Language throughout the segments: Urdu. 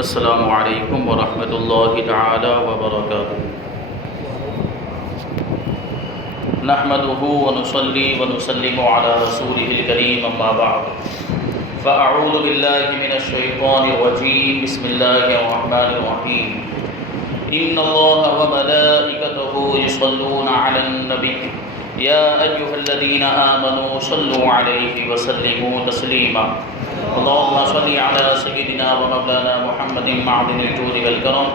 السلام علیکم ورحمۃ اللہ تعالی وبرکاتہ۔ نحمده ونصلي ونسلم على رسوله الكريم اما بعد فاعوذ باللہ من الشیطان الرجیم بسم اللہ الرحمن الرحیم ان اللہ وملائکته یصلون علی النبی یا ایھا الذین آمنوا صلوا علیہ وسلموا تسلیما اللهم صل على سيدنا ومولانا محمد معدن الجود والكرم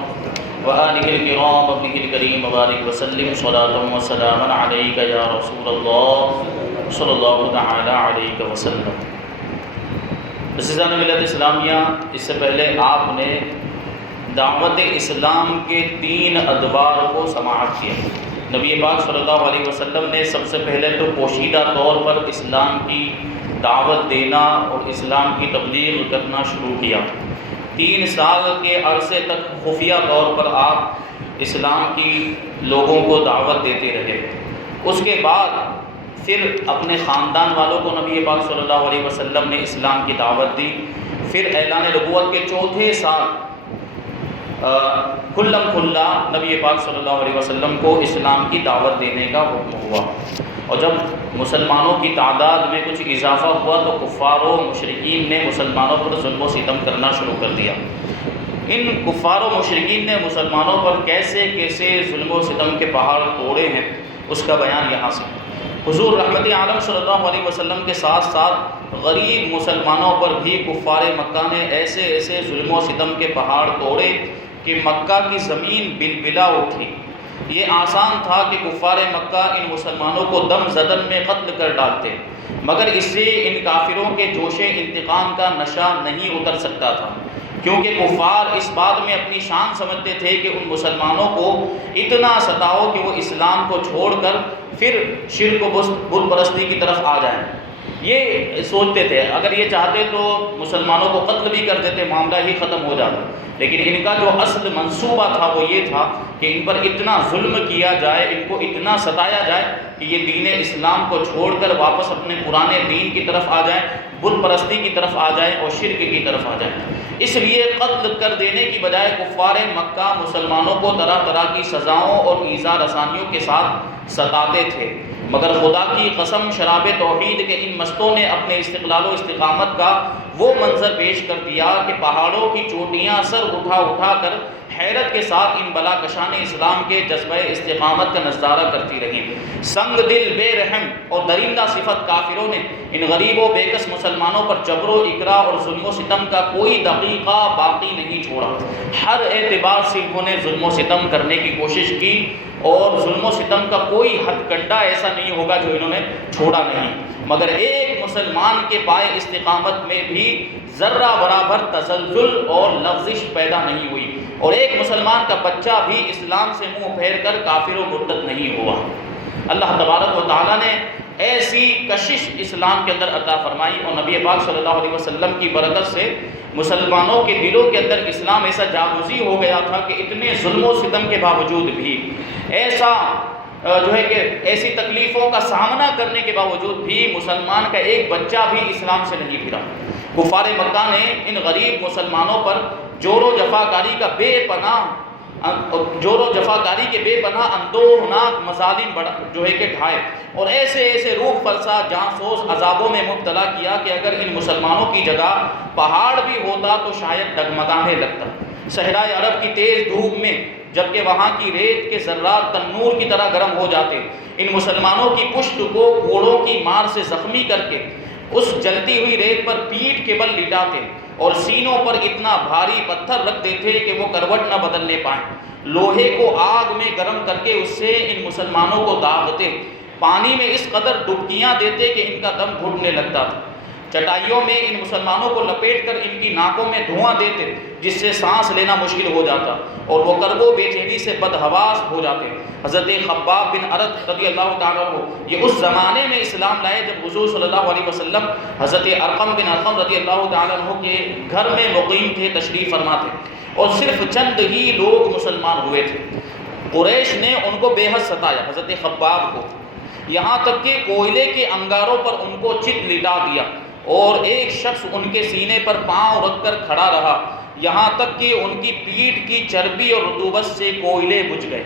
وآله الكرام وابنه الكريم وبارك وسلم صلاة وسلاما عليك يا رسول الله صلى الله تعالى عليك وسلم۔ عزیزان ملت اسلامیہ، اس سے پہلے آپ نے دعوت اسلام کے 3 ادوار کو سماعت کیا۔ نبی پاک صلی اللہ علیہ وسلم نے سب سے پہلے تو پوشیدہ طور پر اسلام کی دعوت دینا اور اسلام کی تبلیغ کرنا شروع کیا۔ 3 سال کے عرصے تک خفیہ طور پر آپ اسلام کی لوگوں کو دعوت دیتے رہے۔ اس کے بعد پھر اپنے خاندان والوں کو نبی پاک صلی اللہ علیہ وسلم نے اسلام کی دعوت دی۔ پھر اعلان نبوت کے 4تھے سال کھلم کھلا نبی پاک صلی اللہ علیہ وسلم کو اسلام کی دعوت دینے کا حکم ہوا، اور جب مسلمانوں کی تعداد میں کچھ اضافہ ہوا تو کفار و مشرکین نے مسلمانوں پر ظلم و ستم کرنا شروع کر دیا۔ ان کفار و مشرکین نے مسلمانوں پر کیسے کیسے ظلم و ستم کے پہاڑ توڑے ہیں، اس کا بیان یہاں سے۔ حضور رحمت عالم صلی اللہ علیہ وسلم کے ساتھ ساتھ غریب مسلمانوں پر بھی کفار مکہ نے ایسے ایسے ظلم و ستم کے پہاڑ توڑے کہ مکہ کی زمین بلبلا اٹھی۔ یہ آسان تھا کہ کفار مکہ ان مسلمانوں کو دم زدن میں قتل کر ڈالتے، مگر اس سے ان کافروں کے جوش انتقام کا نشہ نہیں اتر سکتا تھا، کیونکہ کفار اس بات میں اپنی شان سمجھتے تھے کہ ان مسلمانوں کو اتنا ستاؤ کہ وہ اسلام کو چھوڑ کر پھر شرک و بت پرستی کی طرف آ جائیں۔ یہ سوچتے تھے، اگر یہ چاہتے تو مسلمانوں کو قتل بھی کر دیتے، معاملہ ہی ختم ہو جاتا، لیکن ان کا جو اصل منصوبہ تھا وہ یہ تھا کہ ان پر اتنا ظلم کیا جائے، ان کو اتنا ستایا جائے کہ یہ دین اسلام کو چھوڑ کر واپس اپنے پرانے دین کی طرف آ جائیں، بت پرستی کی طرف آ جائیں اور شرک کی طرف آ جائیں۔ اس لیے قتل کر دینے کی بجائے کفار مکہ مسلمانوں کو طرح طرح کی سزاؤں اور ایذا رسانیوں کے ساتھ ستاتے تھے، مگر خدا کی قسم شراب توحید کے ان مستوں نے اپنے استقلال و استقامت کا وہ منظر پیش کر دیا کہ پہاڑوں کی چوٹیاں سر اٹھا اٹھا کر حیرت کے ساتھ ان بلا کشان اسلام کے جذبہ استقامت کا نظارہ کرتی رہیں۔ سنگ دل، بے رحم اور درندہ صفت کافروں نے ان غریب و بےکس مسلمانوں پر جبر و اکرا اور ظلم و ستم کا کوئی دقیقہ باقی نہیں چھوڑا۔ ہر اعتبار سے انہوں نے ظلم و ستم کرنے کی کوشش کی، اور ظلم و ستم کا کوئی ہتھ کنڈا ایسا نہیں ہوگا جو انہوں نے چھوڑا نہیں، مگر ایک مسلمان کے پائے استقامت میں بھی ذرہ برابر تزلزل اور لغزش پیدا نہیں ہوئی، اور ایک مسلمان کا بچہ بھی اسلام سے منہ پھیر کر کافر و مرتد نہیں ہوا۔ اللہ تبارک و تعالیٰ نے ایسی کشش اسلام کے اندر عطا فرمائی، اور نبی پاک صلی اللہ علیہ وسلم کی برکت سے مسلمانوں کے دلوں کے اندر اسلام ایسا جاگوزی ہو گیا تھا کہ اتنے ظلم و ستم کے باوجود بھی، ایسی تکلیفوں کا سامنا کرنے کے باوجود بھی مسلمان کا ایک بچہ بھی اسلام سے نہیں پھرا۔ کفار مکہ نے ان غریب مسلمانوں پر جور و جفاکاری کے بے پناہ اندوہناک مظالم ڈھائے، اور ایسے ایسے روح فرسا جانسوز عذابوں میں مبتلا کیا کہ اگر ان مسلمانوں کی جگہ پہاڑ بھی ہوتا تو شاید ڈگمگانے لگتا۔ صحرائے عرب کی تیز دھوپ میں جبکہ وہاں کی ریت کے ذرات تنور کی طرح گرم ہو جاتے، ان مسلمانوں کی پشت کو کوڑوں کی مار سے زخمی کر کے اس جلتی ہوئی ریت پر پیٹھ کے بل لٹاتے، اور سینوں پر اتنا بھاری پتھر رکھ دیتے کہ وہ کروٹ نہ بدلنے پائیں۔ لوہے کو آگ میں گرم کر کے اس سے ان مسلمانوں کو داغتے، پانی میں اس قدر ڈبکیاں دیتے کہ ان کا دم گھٹنے لگتا تھا۔ چٹائیوں میں ان مسلمانوں کو لپیٹ کر ان کی ناکوں میں دھواں دیتے، جس سے سانس لینا مشکل ہو جاتا، اور وہ کرب و بے چینی سے بدحواس ہو جاتے۔ حضرت خباب بن ارد رضی اللہ تعالیٰ عنہ یہ اس زمانے میں اسلام لائے جب حضور صلی اللہ علیہ وسلم حضرت ارقم بن ارقم رضی اللہ تعالیٰ عنہ کے گھر میں مقیم تھے، تشریف فرما تھے، اور صرف چند ہی لوگ مسلمان ہوئے تھے۔ قریش نے ان کو بے حد ستایا، حضرت خباب کو، یہاں تک کہ کوئلے کے انگاروں پر ان کو چت لٹا دیا، اور ایک شخص ان کے سینے پر پاؤں رکھ کر کھڑا رہا یہاں تک کہ ان کی پیٹھ کی چربی اور رطوبت سے کوئلے بجھ گئے۔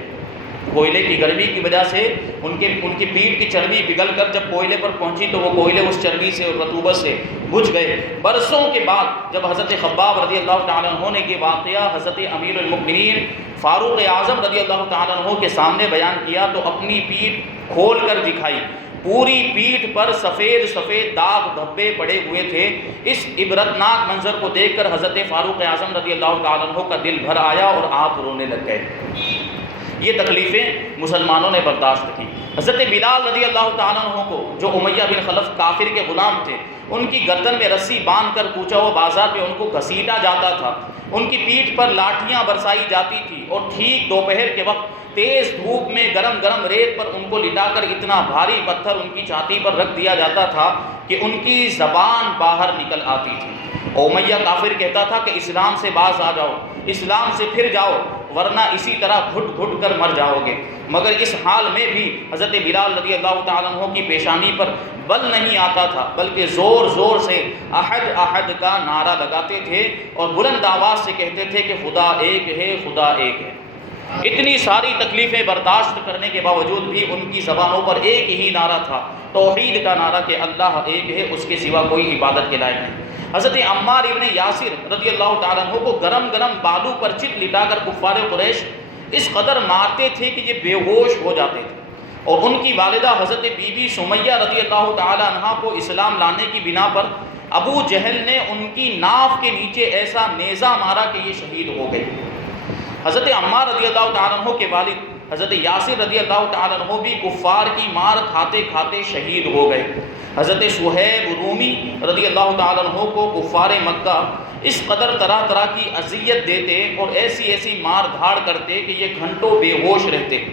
کوئلے کی گرمی کی وجہ سے ان کی پیٹھ کی چربی پگھل کر جب کوئلے پر پہنچی تو وہ کوئلے اس چربی سے اور رطوبت سے بجھ گئے۔ برسوں کے بعد جب حضرت خباب رضی اللہ تعالیٰ عنہ نے یہ واقعہ حضرت امیر المؤمنین فاروق اعظم رضی اللہ تعالیٰ عنہ کے سامنے بیان کیا تو اپنی پیٹھ کھول کر دکھائی، پوری پیٹھ پر سفید سفید داغ دھبے پڑے ہوئے تھے۔ اس عبرتناک منظر کو دیکھ کر حضرت فاروق اعظم رضی اللہ تعالیٰ عنہ کا دل بھر آیا اور آپ رونے لگ گئے۔ یہ تکلیفیں مسلمانوں نے برداشت کی۔ حضرت بلال رضی اللہ تعالیٰ عنہ کو جو امیہ بن خلف کافر کے غلام تھے، ان کی گردن میں رسی باندھ کر کوچہ و بازار میں ان کو گھسیٹا جاتا تھا، ان کی پیٹھ پر لاٹھیاں برسائی جاتی تھی اور ٹھیک دوپہر کے وقت تیز دھوپ میں گرم گرم ریت پر ان کو لٹا کر اتنا بھاری پتھر ان کی چھاتی پر رکھ دیا جاتا تھا کہ ان کی زبان باہر نکل آتی تھی۔ امیہ کافر کہتا تھا کہ اسلام سے باز آ جاؤ، اسلام سے پھر جاؤ، ورنہ اسی طرح گھٹ گھٹ کر مر جاؤ گے۔ مگر اس حال میں بھی حضرت بلال رضی اللہ تعالیٰ عنہ کی پیشانی پر بل نہیں آتا تھا، بلکہ زور زور سے احد احد کا نعرہ لگاتے تھے اور بلند آواز سے کہتے تھے کہ خدا ایک ہے، خدا ایک ہے۔ اتنی ساری تکلیفیں برداشت کرنے کے باوجود بھی ان کی زبانوں پر ایک ہی نعرہ تھا، توحید کا نعرہ کہ اللہ ایک ہے، اس کے سوا کوئی عبادت کے لائق نہیں۔ حضرت عمار ابن یاسر رضی اللہ تعالیٰ عنہ کو گرم گرم بالو پر چت لٹا کر کفار قریش اس قدر مارتے تھے کہ یہ بے ہوش ہو جاتے تھے، اور ان کی والدہ حضرت بی بی سمیہ رضی اللہ تعالیٰ عنہ کو اسلام لانے کی بنا پر ابو جہل نے ان کی ناف کے نیچے ایسا نیزہ مارا کہ یہ شہید ہو گئے۔ حضرت عمار رضی اللہ تعالیٰ عنہ کے والد حضرت یاسر رضی اللہ تعالیٰ عنہ بھی کفار کی مار کھاتے کھاتے شہید ہو گئے۔ حضرت صہیب رومی رضی اللہ تعالیٰ عنہ کو کفار مکہ اس قدر طرح طرح کی اذیت دیتے اور ایسی ایسی مار دھاڑ کرتے کہ یہ گھنٹوں بے ہوش رہتے۔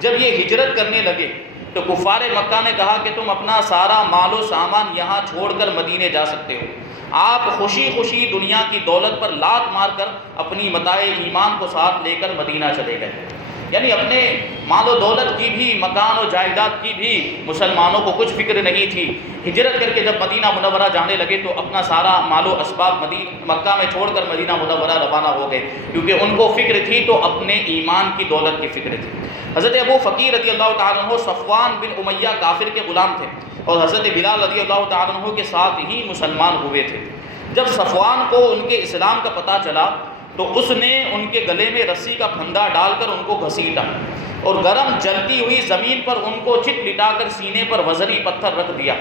جب یہ ہجرت کرنے لگے تو کفار مکہ نے کہا کہ تم اپنا سارا مال و سامان یہاں چھوڑ کر مدینے جا سکتے ہو۔ آپ خوشی خوشی دنیا کی دولت پر لات مار کر اپنی متاع ایمان کو ساتھ لے کر مدینہ چلے گئے۔ یعنی اپنے مال و دولت کی بھی، مکان و جائیداد کی بھی مسلمانوں کو کچھ فکر نہیں تھی۔ ہجرت کر کے جب مدینہ منورہ جانے لگے تو اپنا سارا مال و اسباب مکہ میں چھوڑ کر مدینہ منورہ روانہ ہو گئے، کیونکہ ان کو فکر تھی تو اپنے ایمان کی دولت کی فکر تھی۔ حضرت ابو فقیر رضی اللہ تعالیٰ عنہ صفوان بن امیہ کافر کے غلام تھے اور حضرت بلال رضی اللہ تعالیٰ عنہ کے ساتھ ہی مسلمان ہوئے تھے۔ جب صفوان کو ان کے اسلام کا پتہ چلا تو اس نے ان کے گلے میں رسی کا پھندا ڈال کر ان کو گھسیٹا اور گرم جلتی ہوئی زمین پر ان کو چت لٹا کر سینے پر وزنی پتھر رکھ دیا۔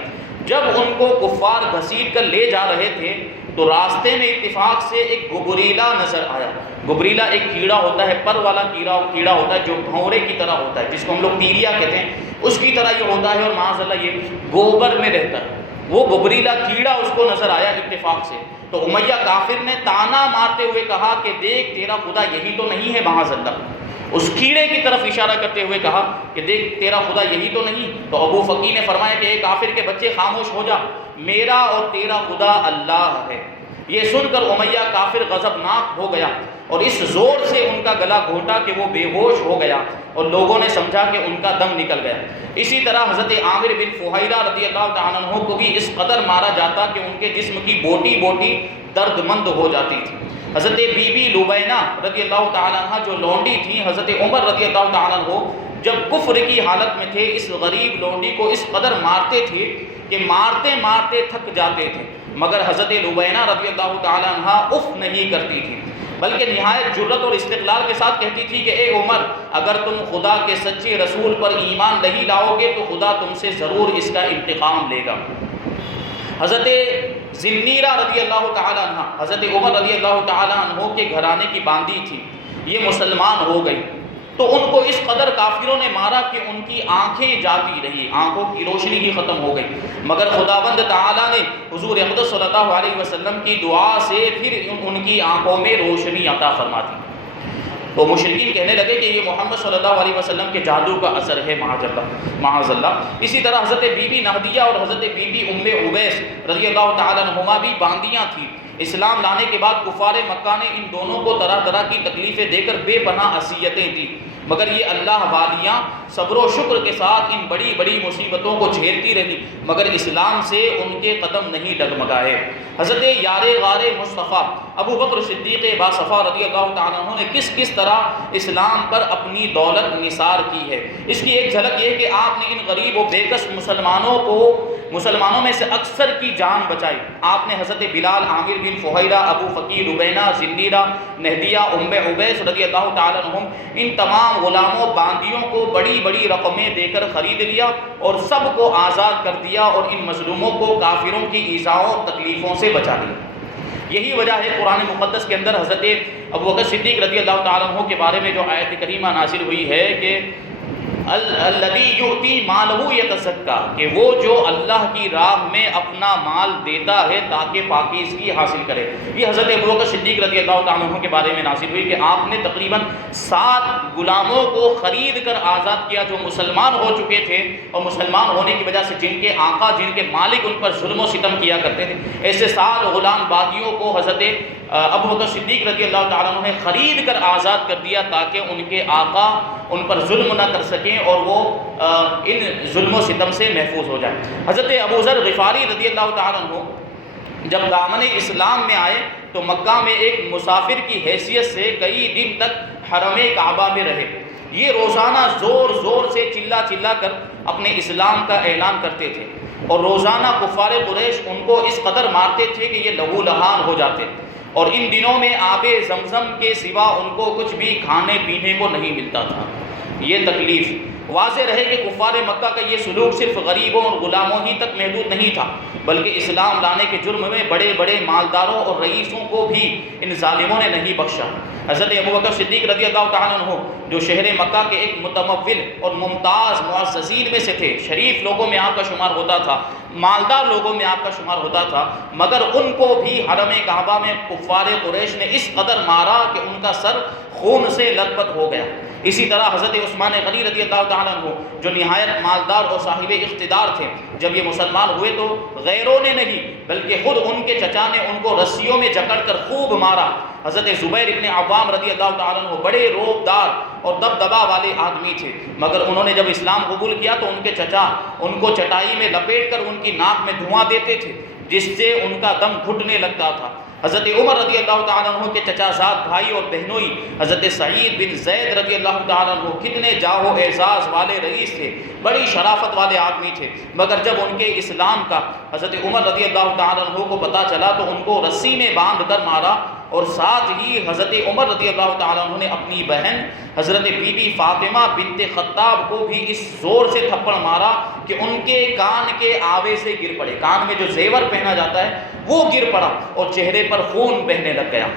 جب ان کو کفار گھسیٹ کر لے جا رہے تھے تو راستے میں اتفاق سے ایک گبریلا نظر آیا۔ گبریلا ایک کیڑا ہوتا ہے، پر والا کیڑا ہوتا ہے جو بھونرے کی طرح ہوتا ہے، جس کو ہم لوگ تیریا کہتے ہیں، اس کی طرح یہ ہوتا ہے اور معاذ اللہ یہ گوبر میں رہتا ہے۔ وہ گبریلا کیڑا اس کو نظر آیا اتفاق سے، تو امیہ کافر نے تانا مارتے ہوئے کہا کہ دیکھ تیرا خدا یہی تو نہیں ہے، معاذ اللہ۔ اس کیڑے کی طرف اشارہ کرتے ہوئے کہا کہ دیکھ تیرا خدا یہی تو نہیں۔ تو ابو فقی نے فرمایا کہ اے کافر کے بچے خاموش ہو جا، میرا اور تیرا خدا اللہ ہے۔ یہ سن کر امیہ کافر غضبناک ہو گیا اور اس زور سے ان کا گلا گھونٹا کہ وہ بے ہوش ہو گیا اور لوگوں نے سمجھا کہ ان کا دم نکل گیا۔ اسی طرح حضرت عامر بن فہیرہ رضی اللہ تعالیٰ عنہ کو بھی اس قدر مارا جاتا کہ ان کے جسم کی بوٹی بوٹی درد مند ہو جاتی تھی۔ حضرت بی بی لبینہ رضی اللہ تعالیٰ عنہ جو لونڈی تھی، حضرت عمر رضی اللہ تعالیٰ عنہ جب کفر کی حالت میں تھے اس غریب لونڈی کو اس قدر مارتے تھے کہ مارتے مارتے تھک جاتے تھے، مگر حضرت لبینہ رضی اللہ تعالیٰ عنہ اف نہیں کرتی تھی، بلکہ نہایت جرت اور استقلال کے ساتھ کہتی تھی کہ اے عمر، اگر تم خدا کے سچے رسول پر ایمان نہیں لاؤ گے تو خدا تم سے ضرور اس کا انتقام لے گا۔ حضرت ذنیرہ رضی اللہ تعالیٰ عنہ حضرت عمر رضی اللہ تعالیٰ عنہ کے گھرانے کی باندی تھی، یہ مسلمان ہو گئی تو ان کو اس قدر کافروں نے مارا کہ ان کی آنکھیں جاتی رہی، آنکھوں کی روشنی ہی ختم ہو گئی، مگر خداوند تعالیٰ نے حضور اقدس صلی اللہ علیہ وسلم کی دعا سے پھر ان کی آنکھوں میں روشنی عطا فرما دی۔ تو مشرکین کہنے لگے کہ یہ محمد صلی اللہ علیہ وسلم کے جادو کا اثر ہے، معاذ اللہ۔ اسی طرح حضرت بی بی نہدیہ اور حضرت بی بی ام عبیس رضی اللہ تعالیٰ عنہما بھی باندیاں تھیں۔ اسلام لانے کے بعد کفار مکہ نے ان دونوں کو طرح طرح کی تکلیفیں دے کر بے پناہ اذیتیں دی، مگر یہ اللہ والیاں صبر و شکر کے ساتھ ان بڑی بڑی مصیبتوں کو جھیلتی رہی، مگر اسلام سے ان کے قدم نہیں ڈگمگائے۔ حضرت یار غار مصطفیٰ ابو بکر صدیق باصفا رضی اللہ تعالیٰ عنہ نے کس کس طرح اسلام پر اپنی دولت نثار کی ہے، اس کی ایک جھلک یہ کہ آپ نے ان غریب و بےکس مسلمانوں میں سے اکثر کی جان بچائی۔ آپ نے حضرت بلال، عامر بن فہیرہ، ابو فقیر، ربینہ، زنیرہ، نہدیہ، ام عبیس رضی اللہ تعالیٰ عنہم، ان تمام غلاموں باندیوں کو بڑی بڑی رقمیں دے کر خرید لیا اور سب کو آزاد کر دیا اور ان مظلوموں کو کافروں کی ایذاؤں اور تکلیفوں سے بچا لیا۔ یہی وجہ ہے قرآن مقدس کے اندر حضرت ابوبکر صدیق رضی اللہ تعالیٰ عنہ کے بارے میں جو آیت کریمہ نازل ہوئی ہے کہ الذی یؤتی مالہ یتزکیٰ، کہ وہ جو اللہ کی راہ میں اپنا مال دیتا ہے تاکہ پاکیزگی حاصل کرے۔ یہ حضرت ابوبکر صدیق رضی اللہ تعالیٰ عنہ کے بارے میں نازل ہوئی کہ آپ نے تقریباً 7 غلاموں کو خرید کر آزاد کیا جو مسلمان ہو چکے تھے، اور مسلمان ہونے کی وجہ سے جن کے آقا، جن کے مالک ان پر ظلم و ستم کیا کرتے تھے، ایسے 7 غلام باغیوں کو حضرت ابوبکر صدیق رضی اللہ تعالیٰ عنہ نے خرید کر آزاد کر دیا تاکہ ان کے آقا ان پر ظلم نہ کر سکیں اور وہ ان ظلم و ستم سے محفوظ ہو جائیں۔ حضرت ابو ذر غفاری رضی اللہ تعالیٰ عنہ جب دامن اسلام میں آئے تو مکہ میں ایک مسافر کی حیثیت سے کئی دن تک حرم کعبہ میں رہے۔ یہ روزانہ زور زور سے چلا چلا کر اپنے اسلام کا اعلان کرتے تھے، اور روزانہ کفار قریش ان کو اس قدر مارتے تھے کہ یہ لہو لہان ہو جاتے، اور ان دنوں میں آب زمزم کے سوا ان کو کچھ بھی کھانے پینے کو نہیں ملتا تھا۔ یہ تکلیف واضح رہے کہ کفار مکہ کا یہ سلوک صرف غریبوں اور غلاموں ہی تک محدود نہیں تھا، بلکہ اسلام لانے کے جرم میں بڑے بڑے مالداروں اور رئیسوں کو بھی ان ظالموں نے نہیں بخشا۔ حضرت ابوبکر صدیق رضی اللہ تعالیٰ عنہ جو شہر مکہ کے ایک متمول اور ممتاز معززین میں سے تھے، شریف لوگوں میں آپ کا شمار ہوتا تھا، مالدار لوگوں میں آپ کا شمار ہوتا تھا، مگر ان کو بھی حرم کعبہ میں کفار قریش نے اس قدر مارا کہ ان کا سر خون سے لت پت ہو گیا۔ اسی طرح حضرت عثمان غنی رضی اللہ تعالیٰ عنہ جو نہایت مالدار اور صاحب اقتدار تھے، جب یہ مسلمان ہوئے تو غیروں نے نہیں بلکہ خود ان کے چچا نے ان کو رسیوں میں جکڑ کر خوب مارا۔ حضرت زبیر ابن عوام رضی اللہ تعالیٰ عنہ بڑے روبدار اور دبدبا والے آدمی تھے، مگر انہوں نے جب اسلام قبول کیا تو ان کے چچا ان کو چٹائی میں لپیٹ کر ان کی ناک میں دھواں دیتے تھے جس سے ان کا دم گھٹنے لگتا تھا۔ حضرت عمر رضی اللہ تعالیٰ عنہ کے چچا زاد بھائی اور بہنوئی حضرت سعید بن زید رضی اللہ تعالیٰ عنہ کتنے جاہ و اعزاز والے رئیس تھے، بڑی شرافت والے آدمی تھے، مگر جب ان کے اسلام کا حضرت عمر رضی اللہ تعالیٰ عنہ کو پتہ چلا تو ان کو رسی میں باندھ کر مارا، اور ساتھ ہی حضرت عمر رضی اللہ تعالیٰ عنہ نے اپنی بہن حضرت بی بی فاطمہ بنت خطاب کو بھی اس زور سے تھپڑ مارا کہ ان کے کان کے آوے سے گر پڑے، کان میں جو زیور پہنا جاتا ہے وہ گر پڑا اور چہرے پر خون بہنے لگ گیا۔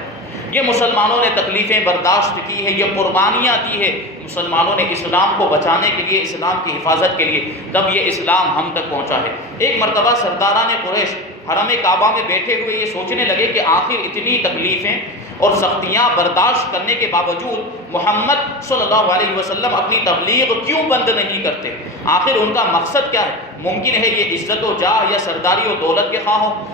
یہ مسلمانوں نے تکلیفیں برداشت کی ہیں، یہ قربانیاں دی ہے مسلمانوں نے اسلام کو بچانے کے لیے، اسلام کی حفاظت کے لیے، تب یہ اسلام ہم تک پہنچا ہے۔ ایک مرتبہ سرداران قریش حرم کعبہ میں بیٹھے ہوئے یہ سوچنے لگے کہ آخر اتنی تکلیفیں اور سختیاں برداشت کرنے کے باوجود محمد صلی اللہ علیہ وسلم اپنی تبلیغ کیوں بند نہیں کرتے؟ آخر ان کا مقصد کیا ہے؟ ممکن ہے یہ عزت و جاہ یا سرداری و دولت کے خواہ ہوں،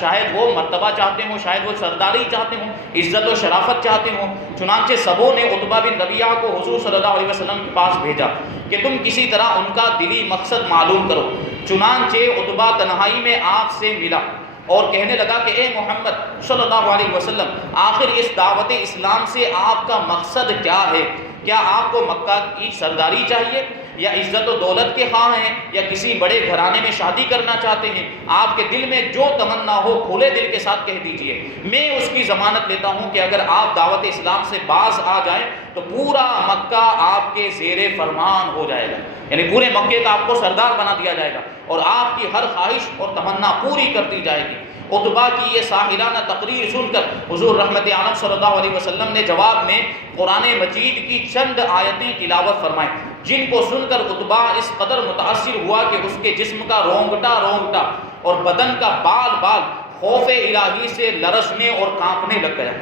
شاید وہ مرتبہ چاہتے ہوں، شاید وہ سرداری چاہتے ہوں، عزت و شرافت چاہتے ہوں۔ چنانچہ سبوں نے عتبہ بن ربیعہ کو حضور صلی اللہ علیہ وسلم کے پاس بھیجا کہ تم کسی طرح ان کا دلی مقصد معلوم کرو۔ چنانچہ عتبہ تنہائی میں آپ سے ملا اور کہنے لگا کہ اے محمد صلی اللہ علیہ وسلم، آخر اس دعوت اسلام سے آپ کا مقصد کیا ہے؟ کیا آپ کو مکہ کی سرداری چاہیے، یا عزت و دولت کے خواہ ہیں، یا کسی بڑے گھرانے میں شادی کرنا چاہتے ہیں؟ آپ کے دل میں جو تمنا ہو کھلے دل کے ساتھ کہہ دیجئے، میں اس کی ضمانت لیتا ہوں کہ اگر آپ دعوت اسلام سے باز آ جائیں تو پورا مکہ آپ کے زیر فرمان ہو جائے گا، یعنی پورے مکے کا آپ کو سردار بنا دیا جائے گا اور آپ کی ہر خواہش اور تمنا پوری کر دی جائے گی۔ عتبہ کی یہ ساحرانہ تقریر سن کر حضور رحمت عالم صلی اللہ علیہ وسلم نے جواب میں قرآن مجید کی چند آیتیں تلاوت فرمائیں، جن کو سن کر عتبہ اس قدر متاثر ہوا کہ اس کے جسم کا رونگٹا رونگٹا اور بدن کا بال بال خوف الہی سے لرزنے اور کانپنے لگ گیا،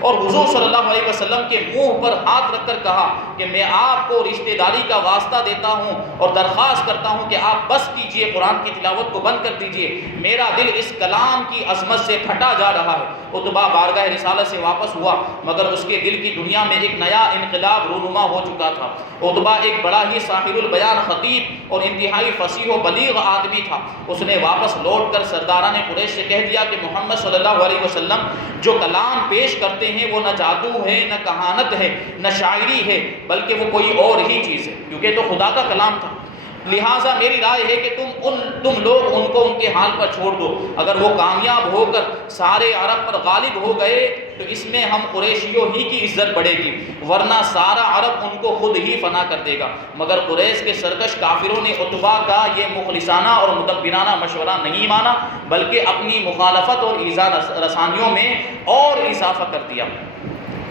اور حضور صلی اللہ علیہ وسلم کے منہ پر ہاتھ رکھ کر کہا کہ میں آپ کو رشتہ داری کا واسطہ دیتا ہوں اور درخواست کرتا ہوں کہ آپ بس کیجئے، قرآن کی تلاوت کو بند کر دیجئے، میرا دل اس کلام کی عظمت سے پھٹا جا رہا ہے۔ عتبہ بارگاہ رسالت سے واپس ہوا، مگر اس کے دل کی دنیا میں ایک نیا انقلاب رونما ہو چکا تھا۔ عتبہ ایک بڑا ہی صاحب البیان خطیب اور انتہائی فصیح و بلیغ آدمی تھا۔ اس نے واپس لوٹ کر سرداران قریش سے کہہ دیا کہ محمد صلی اللہ علیہ وسلم جو کلام پیش کرتے ہیں وہ نہ جادو ہے، نہ کہانت ہے، نہ شاعری ہے، بلکہ وہ کوئی اور ہی چیز ہے، کیونکہ تو خدا کا کلام تھا۔ لہٰذا میری رائے ہے کہ تم لوگ ان کو ان کے حال پر چھوڑ دو۔ اگر وہ کامیاب ہو کر سارے عرب پر غالب ہو گئے تو اس میں ہم قریشیوں ہی کی عزت بڑھے گی، ورنہ سارا عرب ان کو خود ہی فنا کر دے گا۔ مگر قریش کے سرکش کافروں نے عتبہ کا یہ مخلصانہ اور مدبرانہ مشورہ نہیں مانا، بلکہ اپنی مخالفت اور ایذا رسانیوں میں اور اضافہ کر دیا۔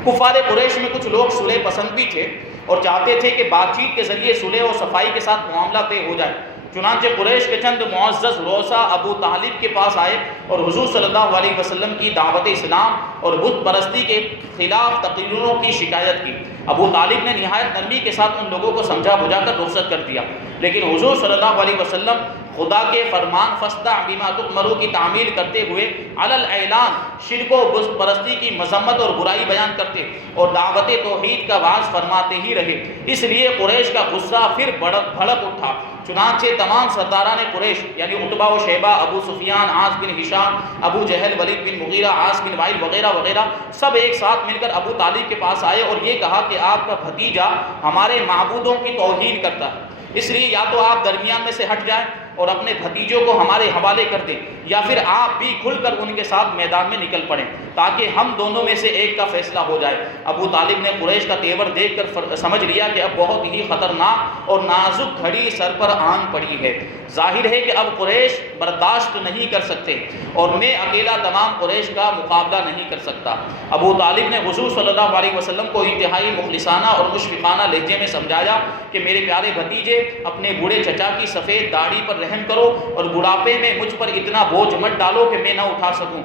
کفار قریش میں کچھ لوگ صلح پسند بھی تھے اور چاہتے تھے کہ بات چیت کے ذریعے صلح اور صفائی کے ساتھ معاملہ طے ہو جائے۔ چنانچہ قریش کے چند معزز روسا ابو طالب کے پاس آئے اور حضور صلی اللہ علیہ وسلم کی دعوت اسلام اور بت پرستی کے خلاف تقریروں کی شکایت کی۔ ابو طالب نے نہایت نرمی کے ساتھ ان لوگوں کو سمجھا بجھا کر رخصت کر دیا، لیکن حضور صلی اللہ علیہ وسلم خدا کے فرمان فاصدع بما تؤمر کی تعمیل کرتے ہوئے علی الاعلان شرک و بت پرستی کی مذمت اور برائی بیان کرتے اور دعوت توحید کا واعظ فرماتے ہی رہے۔ اس لیے قریش کا غصہ پھر بھڑک اٹھا۔ چنانچہ تمام سرداران قریش یعنی عتبہ و شیبہ، ابو سفیان، عاص بن ہشام، ابو جہل، ولید بن مغیرہ، عاص بن وائل وغیرہ وغیرہ سب ایک ساتھ مل کر ابو طالب کے پاس آئے اور یہ کہا کہ آپ کا بھتیجا ہمارے معبودوں کی توہین کرتا ہے، اس لیے یا تو آپ درمیان میں سے ہٹ جائیں اور اپنے بھتیجوں کو ہمارے حوالے کر دیں، یا پھر آپ بھی کھل کر ان کے ساتھ میدان میں نکل پڑیں تاکہ ہم دونوں میں سے ایک کا فیصلہ ہو جائے۔ ابو طالب نے قریش کا تیور دیکھ کر سمجھ لیا کہ اب بہت ہی خطرناک اور نازک گھڑی سر پر آن پڑی ہے۔ ظاہر ہے کہ اب قریش برداشت نہیں کر سکتے اور میں اکیلا تمام قریش کا مقابلہ نہیں کر سکتا۔ ابو طالب نے حضور صلی اللہ علیہ وسلم کو انتہائی مخلصانہ اور مشفقانہ لہجے میں سمجھایا کہ میرے پیارے بھتیجے، اپنے بوڑھے چچا کی سفید داڑھی پر رحم کرو اور بڑھاپے میں مجھ پر اتنا بوجھ مت ڈالو کہ میں نہ اٹھا سکوں۔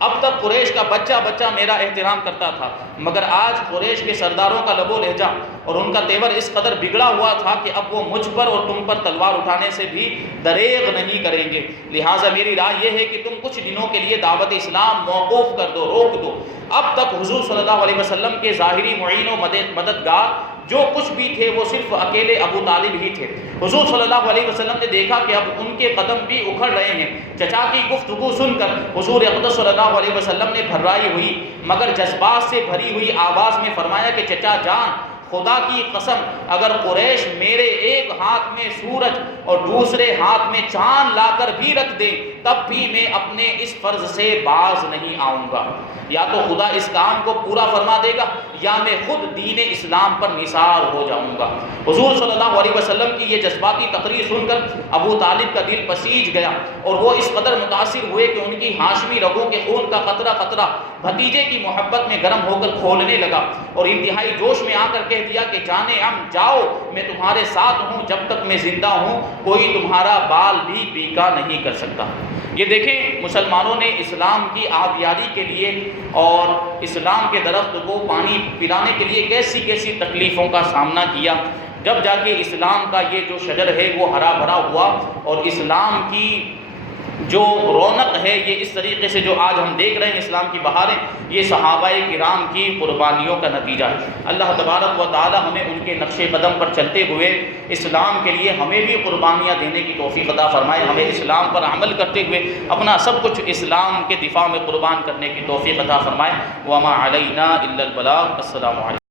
اب تک قریش کا بچہ میرا احترام کرتا تھا، مگر آج قریش کے سرداروں کا لب و لہجہ اور ان کا تیور اس قدر بگڑا ہوا تھا کہ اب وہ مجھ پر اور تم پر تلوار اٹھانے سے بھی دریغ نہیں کریں گے۔ لہٰذا میری رائے یہ ہے کہ تم کچھ دنوں کے لیے دعوت اسلام موقوف کر دو، روک دو۔ اب تک حضور صلی اللہ علیہ وسلم کے ظاہری معین و مددگار جو کچھ بھی تھے وہ صرف اکیلے ابو طالب ہی تھے۔ حضور صلی اللہ علیہ وسلم نے دیکھا کہ اب ان کے قدم بھی اکھڑ رہے ہیں۔ چچا کی گفتگو سن کر حضور اقدس صلی اللہ علیہ وسلم نے بھرائی ہوئی مگر جذبات سے بھری ہوئی آواز میں فرمایا کہ چچا جان، خدا کی قسم اگر قریش میرے ایک ہاتھ میں سورج اور دوسرے ہاتھ میں چاند لا کر بھی رکھ دے تب بھی میں اپنے اس فرض سے باز نہیں آؤں گا۔ یا تو خدا اس کام کو پورا فرما دے گا یا میں خود دین اسلام پر نثار ہو جاؤں گا۔ حضور صلی اللہ علیہ وسلم کی یہ جذباتی تقریر سن کر ابو طالب کا دل پسیج گیا اور وہ اس قدر متاثر ہوئے کہ ان کی ہاشمی رگوں کے خون کا قطرہ قطرہ بھتیجے کی محبت میں گرم ہو کر کھولنے لگا اور انتہائی جوش میں آ کر کہہ دیا کہ جانے ہم جاؤ، میں تمہارے ساتھ ہوں، جب تک میں زندہ ہوں کوئی تمہارا بال بھی بیکا نہیں کر سکتا۔ یہ دیکھیں مسلمانوں نے اسلام کی آبیاری کے لیے اور اسلام کے درخت کو پانی پلانے کے لیے کیسی کیسی تکلیفوں کا سامنا کیا، جب جا کے اسلام کا یہ جو شجر ہے وہ ہرا بھرا ہوا اور اسلام کی جو رونق ہے یہ اس طریقے سے جو آج ہم دیکھ رہے ہیں اسلام کی بہاریں، یہ صحابہ کرام کی قربانیوں کا نتیجہ ہے۔ اللہ تبارک و تعالی ہمیں ان کے نقش قدم پر چلتے ہوئے اسلام کے لیے ہمیں بھی قربانیاں دینے کی توفیق عطا فرمائے، ہمیں اسلام پر عمل کرتے ہوئے اپنا سب کچھ اسلام کے دفاع میں قربان کرنے کی توفیق عطا فرمائے۔ وما علینا الا البلاغ۔ السلام علیکم۔